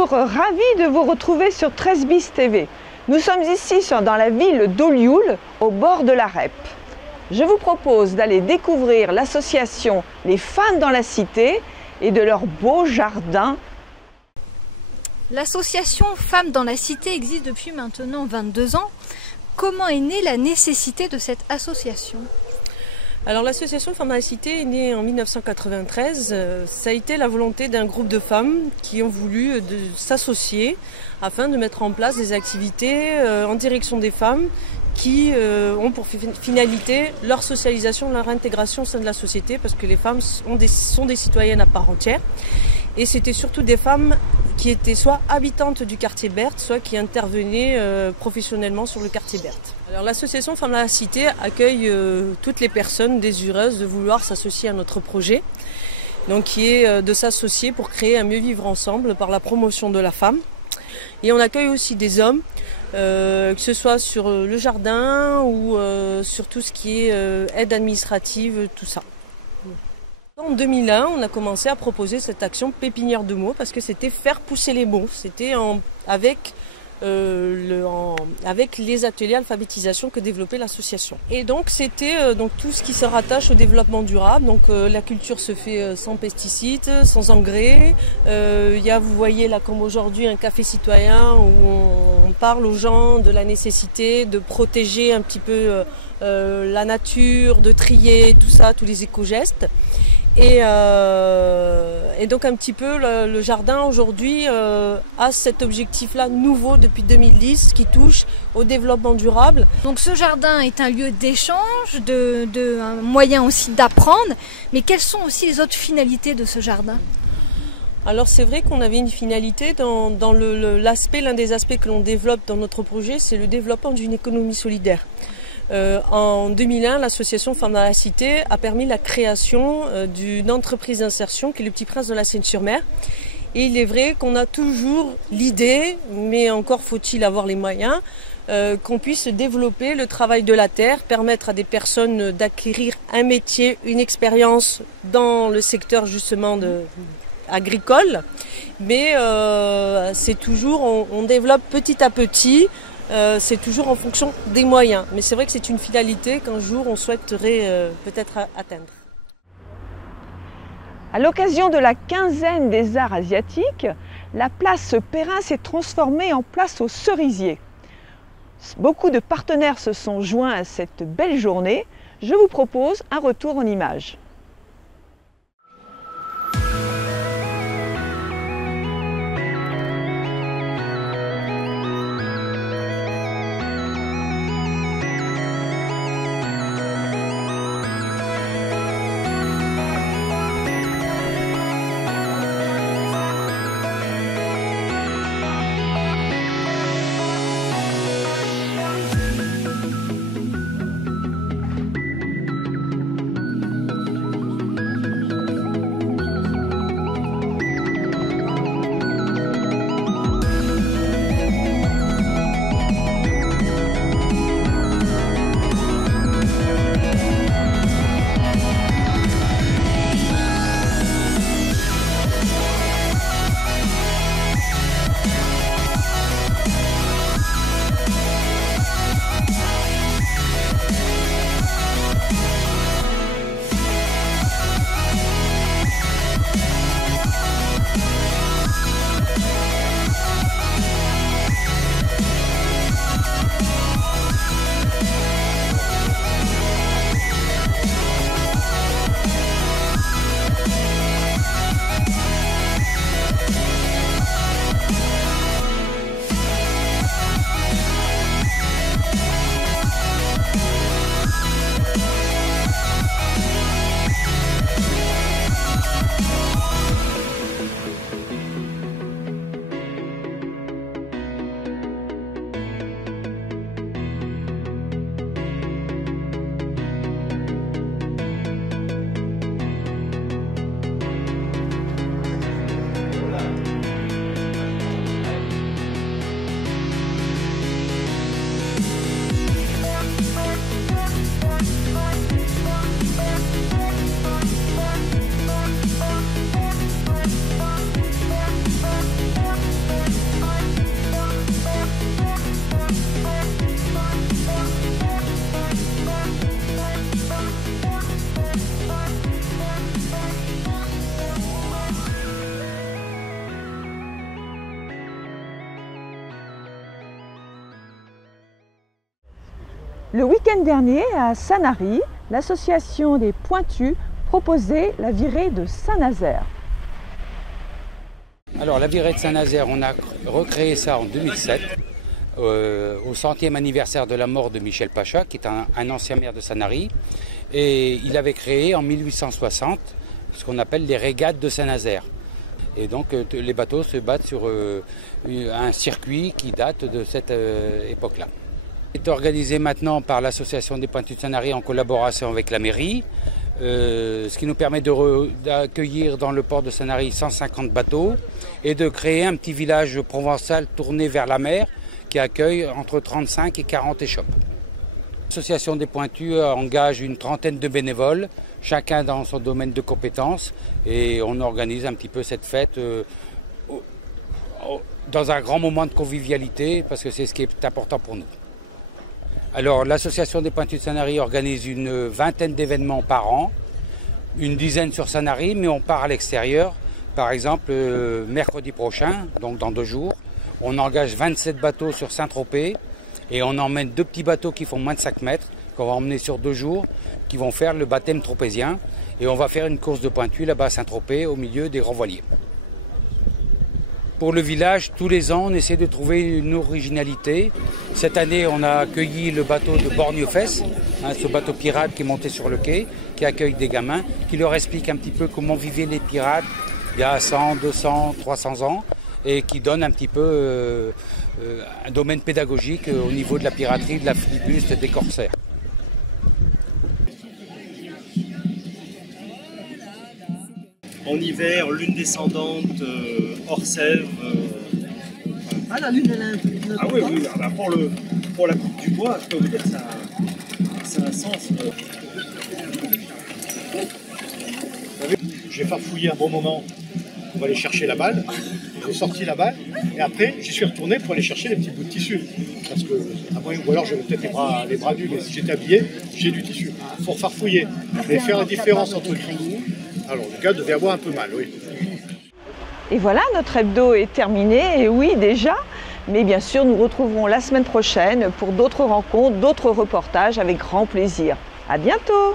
Bonjour, ravi de vous retrouver sur 13 bis TV. Nous sommes ici dans la ville d'Olioul, au bord de la Rep. Je vous propose d'aller découvrir l'association Les Femmes dans la Cité et de leur beau jardin. L'association Femmes dans la Cité existe depuis maintenant 22 ans. Comment est née la nécessité de cette association ? Alors l'association Femmes dans la Cité est née en 1993. Ça a été la volonté d'un groupe de femmes qui ont voulu s'associer afin de mettre en place des activités en direction des femmes qui ont pour finalité leur socialisation, leur intégration au sein de la société, parce que les femmes sont des citoyennes à part entière. Et c'était surtout des femmes qui étaient soit habitantes du quartier Berthe, soit qui intervenaient professionnellement sur le quartier Berthe. Alors l'association Femmes dans la Cité accueille toutes les personnes désireuses de vouloir s'associer à notre projet, donc qui est de s'associer pour créer un mieux vivre ensemble par la promotion de la femme. Et on accueille aussi des hommes, que ce soit sur le jardin ou sur tout ce qui est aide administrative, tout ça. En 2001, on a commencé à proposer cette action pépinière de mots parce que c'était faire pousser les mots. C'était avec les ateliers alphabétisation que développait l'association. Et donc c'était tout ce qui se rattache au développement durable. Donc la culture se fait sans pesticides, sans engrais. Il y a, vous voyez là comme aujourd'hui, un café citoyen où on parle aux gens de la nécessité de protéger un petit peu la nature, de trier tout ça, tous les éco-gestes. Et donc un petit peu le jardin aujourd'hui a cet objectif-là nouveau depuis 2010 qui touche au développement durable. Donc ce jardin est un lieu d'échange, un moyen aussi d'apprendre, mais quelles sont aussi les autres finalités de ce jardin ? Alors c'est vrai qu'on avait une finalité dans l'un des aspects que l'on développe dans notre projet, c'est le développement d'une économie solidaire. En 2001, l'association Femmes dans la Cité a permis la création d'une entreprise d'insertion qui est le Petit Prince de la Seine-sur-Mer. Et il est vrai qu'on a toujours l'idée, mais encore faut-il avoir les moyens, qu'on puisse développer le travail de la terre, permettre à des personnes d'acquérir un métier, une expérience dans le secteur justement agricole. Mais c'est toujours, on développe petit à petit. C'est toujours en fonction des moyens. Mais c'est vrai que c'est une finalité qu'un jour on souhaiterait peut-être atteindre. À l'occasion de la quinzaine des arts asiatiques, la place Perrin s'est transformée en place aux cerisiers. Beaucoup de partenaires se sont joints à cette belle journée. Je vous propose un retour en images. Le week-end dernier, à Sanary, l'association des Pointus proposait la virée de Saint-Nazaire. Alors la virée de Saint-Nazaire, on a recréé ça en 2007, au 100e anniversaire de la mort de Michel Pacha, qui est un ancien maire de Sanary. Et il avait créé en 1860 ce qu'on appelle les régates de Saint-Nazaire. Et donc les bateaux se battent sur un circuit qui date de cette époque-là. Il est organisé maintenant par l'association des Pointus de Sanary en collaboration avec la mairie, ce qui nous permet d'accueillir dans le port de Sanary 150 bateaux et de créer un petit village provençal tourné vers la mer qui accueille entre 35 et 40 échoppes. L'association des Pointus engage une trentaine de bénévoles, chacun dans son domaine de compétences, et on organise un petit peu cette fête dans un grand moment de convivialité, parce que c'est ce qui est important pour nous. Alors l'association des Pointus de Sanary organise une vingtaine d'événements par an, une dizaine sur Sanary, mais on part à l'extérieur. Par exemple, mercredi prochain, donc dans 2 jours, on engage 27 bateaux sur Saint-Tropez et on emmène 2 petits bateaux qui font moins de 5 mètres, qu'on va emmener sur 2 jours, qui vont faire le baptême tropézien. Et on va faire une course de Pointus là-bas à Saint-Tropez, au milieu des grands voiliers. Pour le village, tous les ans, on essaie de trouver une originalité. Cette année, on a accueilli le bateau de Borgneufès, ce bateau pirate qui est monté sur le quai, qui accueille des gamins, qui leur explique un petit peu comment vivaient les pirates il y a 100, 200, 300 ans, et qui donne un petit peu un domaine pédagogique au niveau de la piraterie, de la flibuste, des corsaires. En hiver, lune descendante, hors sève. Ah, la lune, elle a un... Ah oui, oui, pour la coupe du bois, je peux vous dire que ça a un sens. J'ai farfouillé un bon moment pour aller chercher la balle. J'ai sorti la balle et après, j'y suis retourné pour aller chercher les petits bouts de tissu. Parce que, ou alors j'avais peut-être les bras nus, mais si j'étais habillé, j'ai du tissu. Il faut farfouiller, mais faire la différence entre les... Alors le gars devait avoir un peu mal, oui. Et voilà, notre hebdo est terminé, et oui déjà, mais bien sûr nous retrouverons la semaine prochaine pour d'autres rencontres, d'autres reportages avec grand plaisir. À bientôt!